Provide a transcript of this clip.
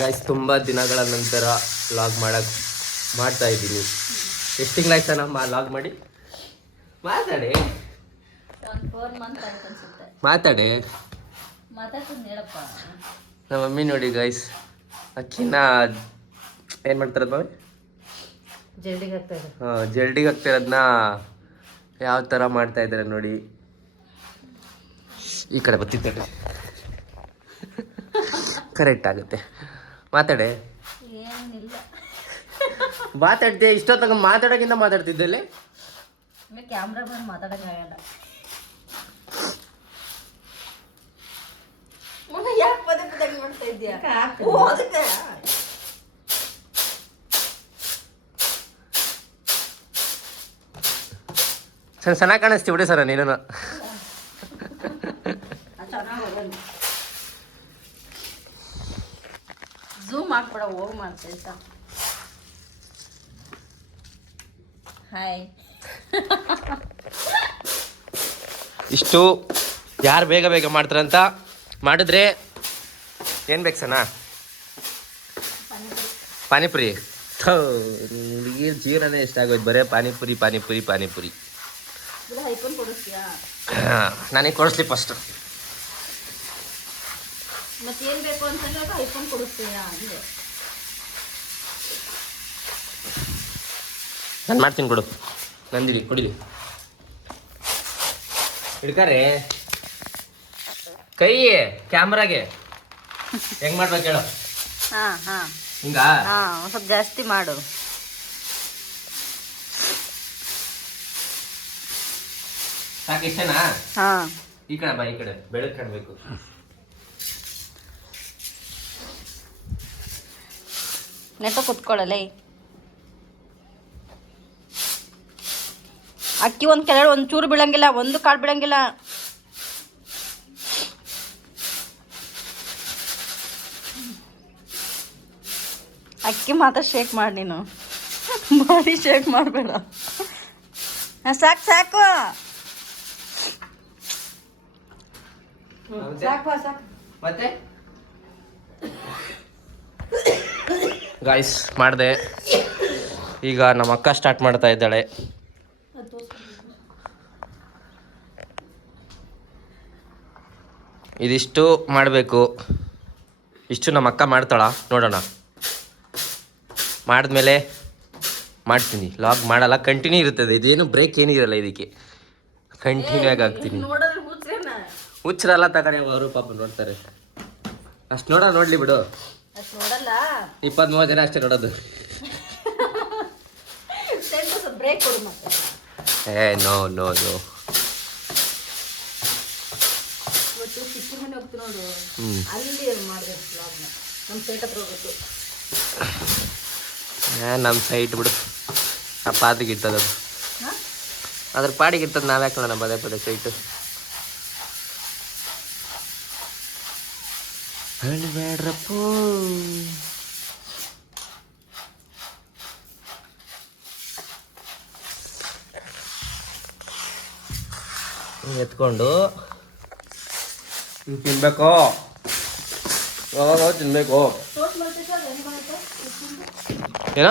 Guys ತುಂಬ ದಿನಗಳ ನಂತರ ಲಾಗ್ ಮಾಡ್ತಾ ಇದ್ದೀನಿ. ಎಷ್ಟು ತಿಂಗಳಾಯ್ತಾ ನಮ್ಮ ಲಾಗ್ ಮಾಡಿ? ಮಾತಾಡಿ ಮಾತಾಡಿ. ನಮ್ಮ ಮಮ್ಮಿ ನೋಡಿ ಗೈಸ್, ಅಕ್ಕಿನ ಏನು ಮಾಡ್ತಾರದ್ ಮಮ್ಮಿ? ಜಲ್ಡಿಗೆ ಹಾಕ್ತಿರೋದನ್ನ ಯಾವ ಥರ ಮಾಡ್ತಾ ಇದ್ದಾರೆ ನೋಡಿ. ಈ ಕಡೆ ಬರ್ತಿದ್ದೆ ಕರೆಕ್ಟ್ ಆಗುತ್ತೆ. ಮಾತಾಡೆ. ಮಾತಾಡ್ದೆ ಇಷ್ಟೊತ್ತಾಗ ಮಾತಾಡೋಕ್ಕಿಂತ ಮಾತಾಡ್ತಿದ್ದಲ್ಲಿ. ಕ್ಯಾಮ್ರಾ ಬಂದು ಮಾತಾಡೋಕ್ಕಾಗಲ್ಲ. ಯಾಕೆ ಪದೇ ಪದೇ ಮಾಡ್ತಾ ಇದೆಯಾ? ಅದಕ್ಕೆ ಚೆನ್ನಾಗಿ ಕಾಣಿಸ್ತೀವಿ ಬಿಡಿ ಸರ ನೀನು. ಝೂಮ್ ಮಾಡ್ಬೇಡ, ಹೋಗಿ ಮಾಡ್ತಾ. ಹಾಯ್. ಇಷ್ಟು ಯಾರು ಬೇಗ ಬೇಗ ಮಾಡ್ತಾರಂತ ಮಾಡಿದ್ರೆ ಏನು ಬೇಕು ಸಣ್ಣ? ಪಾನಿಪುರಿ. ಹುಡುಗಿ ಜೀವನನೇ ಎಷ್ಟಾಗೋಯ್ತು, ಬರೇ ಪಾನಿಪುರಿ ಪಾನಿಪುರಿ ಪಾನಿಪುರಿ. ನನಗೆ ಕೊಡಿಸ್ಲಿ ಫಸ್ಟ್. ಮತ್ತೇನು ಬೇಕು ಅಂತಂದ್ರೆ ಐಫೋನ್ ಕೊಡಿಸ್ತೀಯಾ ಅಂದೆ. ನಾನು ಮಾಡ್ತೀನಿ ಕೊಡು. ನಂದಿರಿ ಕೊಡಿಲಿ. ಹಿಡ್ಕಾರೆ ಕೈ ಕ್ಯಾಮ್ರಾಗೆ ಹೆಂಗ್ ಮಾಡ್ಬೇಕು ಹೇಳು? ಹಿಂಗ ಒಂದು ಸ್ವಲ್ಪ ಜಾಸ್ತಿ ಮಾಡು. ಸಾಕು ಇಷ್ಟನಾ? ಈ ಕಡೆ ಬಾ, ಈ ಕಡೆ ಬೆಳಕು ಕಾಣಬೇಕು. ನೆಟ್ಟ ಕುತ್ಕೊಳ್ಳಲೇ. ಅಕ್ಕಿ ಒಂದು ಕೆಳಗಡೆ ಒಂದು ಚೂರು ಬೀಳಂಗಿಲ್ಲ, ಒಂದು ಕಾಳು ಬೀಳಂಗಿಲ್ಲ. ಅಕ್ಕಿ ಮಾತ್ರ ಶೇಕ್ ಮಾಡಿ ನೀನು, ಮಾಡಿ ಶೇಕ್ ಮಾಡಬೇಡ. ಸಾಕು ಸಾಕು ಸಾಕು ಸಾಕು. ಮತ್ತೆ ಗಾಯ್ಸ್ ಮಾಡಿದೆ. ಈಗ ನಮ್ಮ ಅಕ್ಕ ಸ್ಟಾರ್ಟ್ ಮಾಡ್ತಾ ಇದ್ದಾಳೆ. ಇದಿಷ್ಟು ಮಾಡಬೇಕು. ಇಷ್ಟು ನಮ್ಮ ಅಕ್ಕ ಮಾಡ್ತಾಳ, ನೋಡೋಣ. ಮಾಡಿದ್ಮೇಲೆ ಮಾಡ್ತೀನಿ. ಲಾಗ್ ಮಾಡಲ್ಲ, ಕಂಟಿನ್ಯೂ ಇರ್ತದೆ. ಇದೇನು ಬ್ರೇಕ್ ಏನೂ ಇರಲ್ಲ ಇದಕ್ಕೆ, ಕಂಟಿನ್ಯೂ ಆಗಿ ಆಗ್ತೀನಿ. ಹುಚ್ಚರಲ್ಲ ತಗೊಂಡೆ, ಅವರು ಪಾಪ ನೋಡ್ತಾರೆ. ಅಷ್ಟು ನೋಡಲಿ ಬಿಡು. 23 ಜನ ಅಷ್ಟೇ ನೋಡೋದು. ಏ ನೋ ನೋ ನೋ. ನಮ್ಮ ಸೈಟ್ ಬಿಡು, ಆ ಪಾತ್ರೆಗೆ ಇರ್ತದ, ಅದ್ರ ಪಾಡಿಗೆ ಇರ್ತದ. ನಾವ್ಯಾಕೆ ನೋಡೋಣ ಪದೇ ಪದೇ ಸೈಟು. ಬೇಡ್ರಪ್ಪ. ಎತ್ಕೊಂಡು ತಿನ್ಬೇಕು, ತಿನ್ಬೇಕು. ಏನ